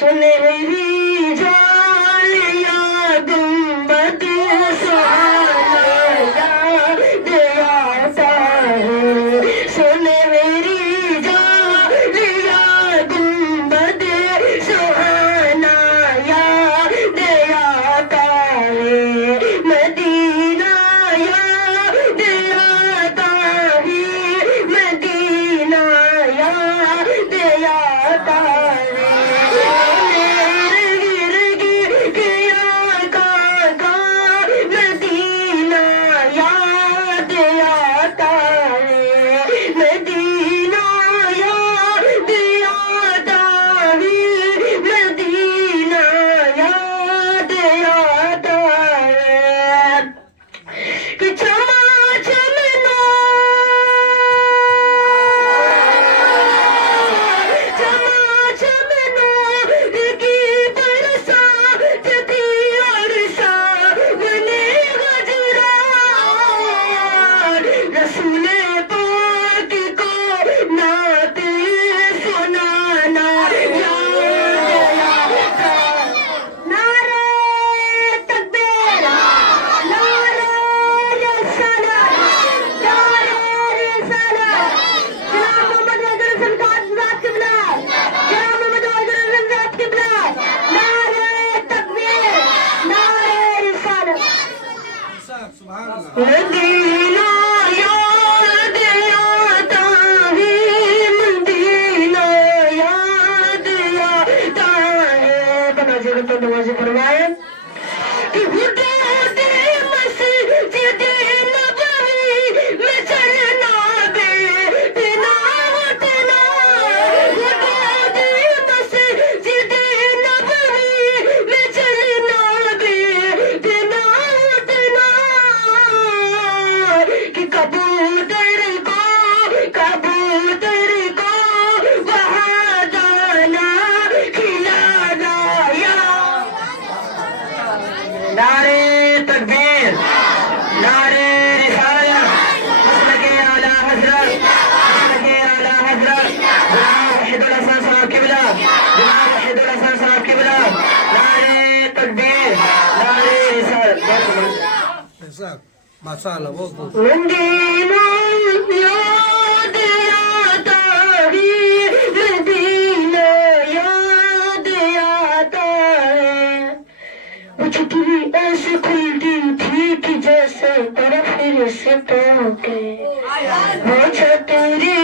सुनहरी जालिया गुंबद सुहाना याद आता है, सुनहरी जालिया गुंबद सुहाना याद आता है, मदीना याद आता है, मदीना याद आता है। मदीना याद आता है, मदीना याद आता है। बना जगत तो नवाज़ फरमाए कि हुदूद मस्जिद नबवी में चलना बेना उठना, हुदूद मस्जिद नबवी में चलना बेना उठना, कि कबूतर को वहाँ दाना खिलाना या। नारे तकबीर, नारे रिसालत, मसलके आला हजरत, मसलके आला हजरत जनाब वहीदुल हसन साहब किबला, जनाब वहीदुल हसन साहब किबला। नारे तकबीर, नारे रिसालत। माशाअल्लाह बहुत बहुत। मदीना याद आता है, मदीना याद आता है। वो छतरी ऐसे खुलती थी कि जैसे बर्फ रिश्तों के, वो छतरी